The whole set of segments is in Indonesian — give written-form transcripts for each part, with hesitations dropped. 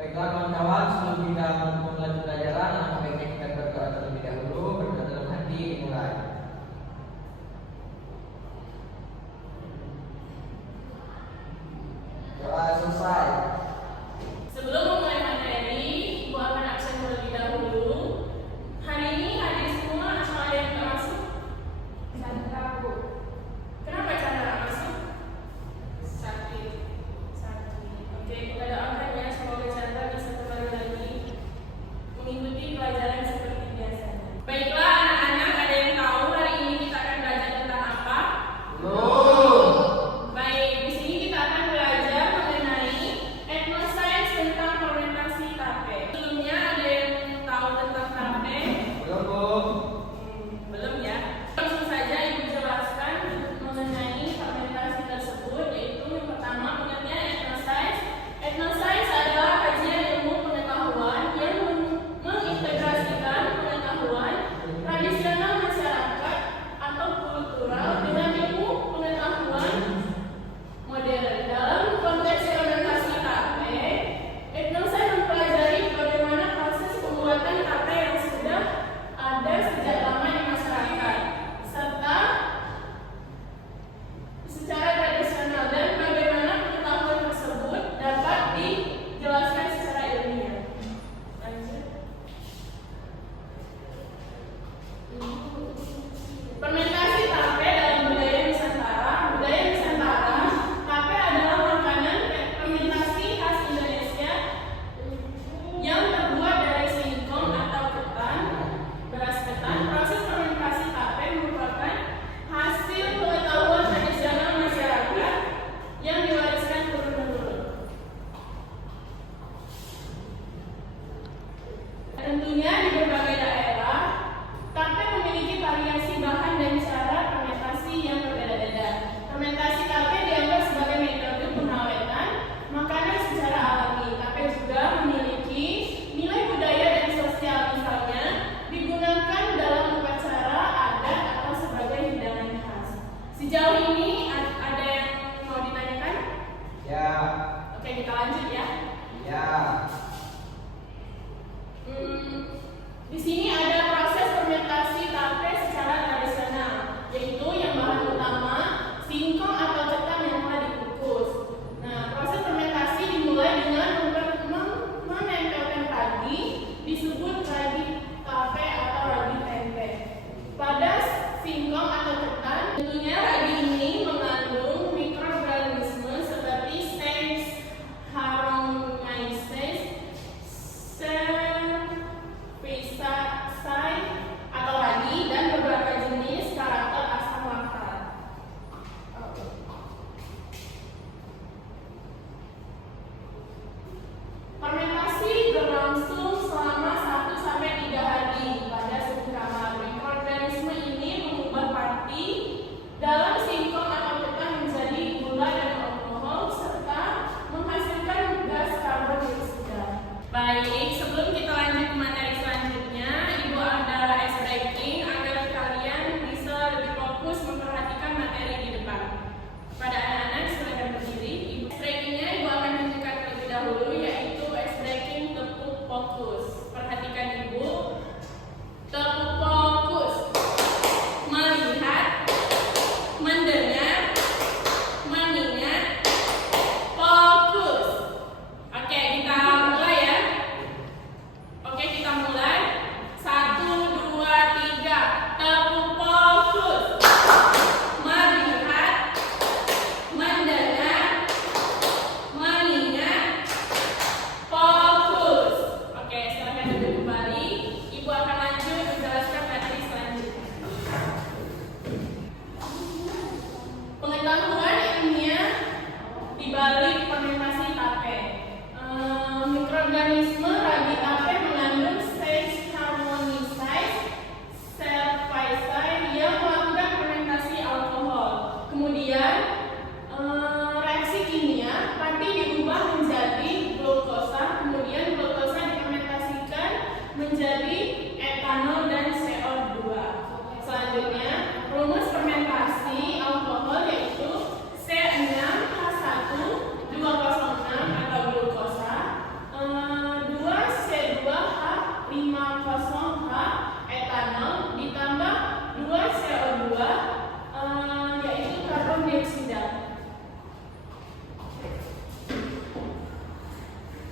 Baiklah kawan-kawan, sebelum kita memulai pembelajaran, alangkah baiknya kita berdoa terlebih dahulu. Berdoa dalam hati, dimulai. Doa selesai. Sebelum memulai materi, Ibu akan absen terlebih dahulu. Hari ini hadir semua atau ada yang tidak masuk? Chandra, Bu. Kenapa Chandra tidak masuk? Sakit. Oke, kita doakan ya semoga Chandra bisa kembali lagi mengikuti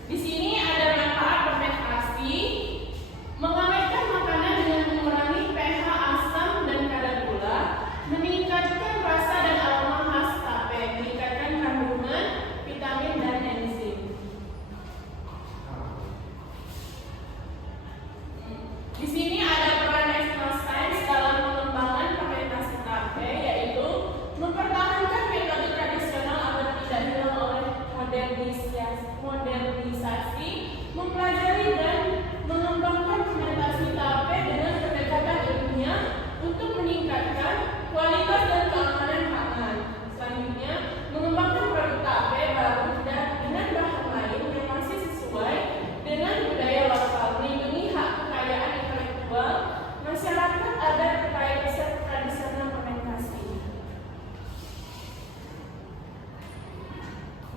Di sini ada manfaat fermentasi, mengawetkan makanan dengan mengurangi pH asam dan kadar gula, meningkatkan rasa dan aroma khas tape, meningkatkan kandungan vitamin dan enzim. Di sini ada peran external science dalam pengembangan fermentasi tape, yaitu mempertahankan metode tradisional agar tidak hilang oleh modernisasi, mempelajari dan mengembangkan fermentasi tape dengan pendekatan ilmiah untuk meningkatkan kualitas dan keamanan pangan. Selanjutnya, mengembangkan produk tape baru dengan bahan lain yang masih sesuai dengan budaya lokal, melindungi hak kekayaan intelektual masyarakat agar terkait resep tradisional fermentasi.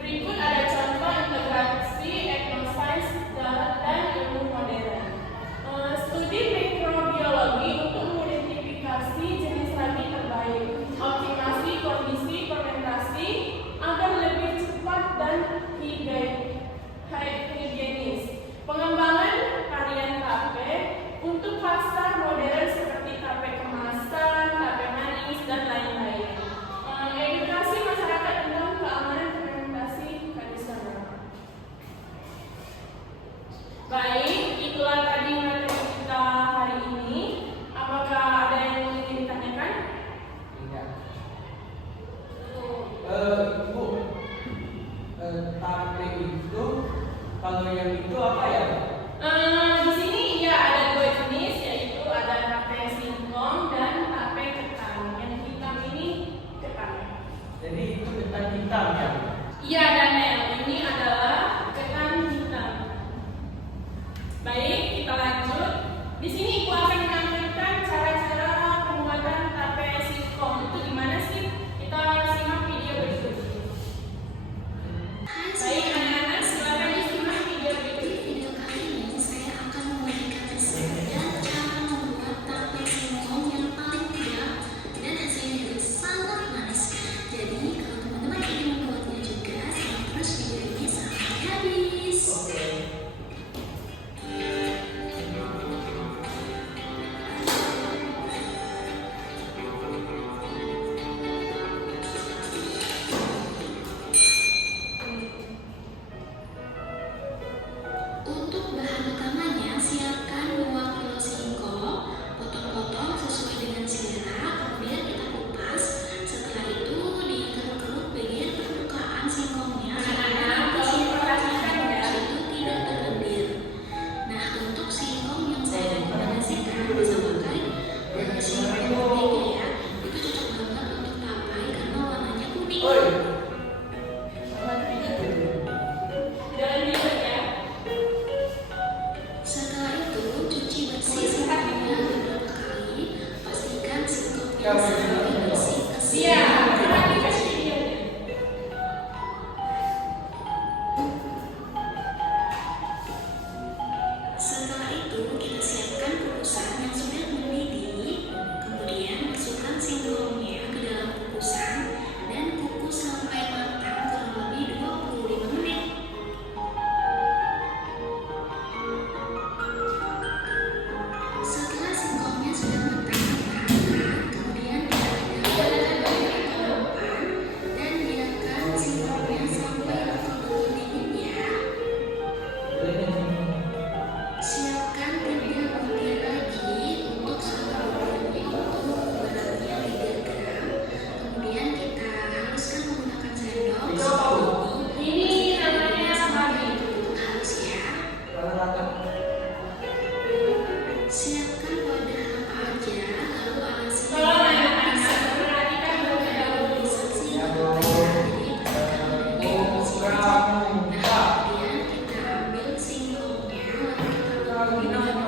Berikut ada contoh integrasi etnoscience dan ilmu modern. Studi mikrobiologi untuk mengidentifikasi jenis ragi terbaik, optimasi kondisi fermentasi agar lebih cepat dan higienis. Pengembangan varian tape untuk pasar modern seperti tape kemasan, tape manis, dan lain-lain. Edukasi masyarakat tentang keamanan fermentasi tradisional. Baik, itulah tadi materi kita hari ini. Apakah ada yang ingin ditanyakan? Tidak. Bu, tape itu kalau yang itu apa ya? Di sini ya ada dua jenis, yaitu ada tape singkong dan tape ketan. Yang hitam ini ketan. Jadi itu ketan hitam ya? Iya, Daniel, ini adalah ketan hitam. Baik, kita lanjut. Di sini Ibu akan menampilkan cara-cara pembuatan tape singkong. Itu gimana sih? Kita simak video berikut. Baik, anak-anak, silakan disimak video berikut. Di video kali ini saya akan memberikan resep dan cara membuat tape singkong yang paling mudah dan hasilnya juga sangat manis. Jadi kalau teman-teman ingin membuatnya juga, simak terus video ini sampai habis. Untuk bahan utamanya, siapkan 2 kilo singkong, potong-potong sesuai dengan selera, kemudian kita kupas. Setelah itu dikeruk-keruk bagian permukaan singkongnya supaya itu tidak berlendir. Nah, untuk singkong yang saya rekomendasikan bisa pakai singkong putih ya. Itu cocok banget untuk tape karena warnanya kuning. Dalam video ya. Setelah itu, cuci bersih singkongnya beberapa kali. Pastikan singkongnya sampai bersih Iya, perhatikan videonya. Setelah itu, kita siapkan kukusan yang sudah mendidih. Kemudian masukkan singkongnya ke dalam kukusan dan kukus sampai matang kurang lebih 25 menit. Setelah singkongnya sudah matang, kita angkat. Kemudian kita pindahkan ke dalam pan dan biarkan singkongnya sampai betul-betul dingin ya. Siapkan 3 butir lagi untuk satu butir untuk beratnya 3 gram. Kemudian kita haluskan menggunakan sendok seperti ini. Ini namanya mami. Untuk halus ya. Siapkan wadah apa aja, lalu alasi Kalau anak-anak perhatikan terlebih dahulu. saksi ya. Jadi pastikan wadahnya diisi aja. Nah, kemudian kita ambil singkongnya, lalu kita tuang di dalam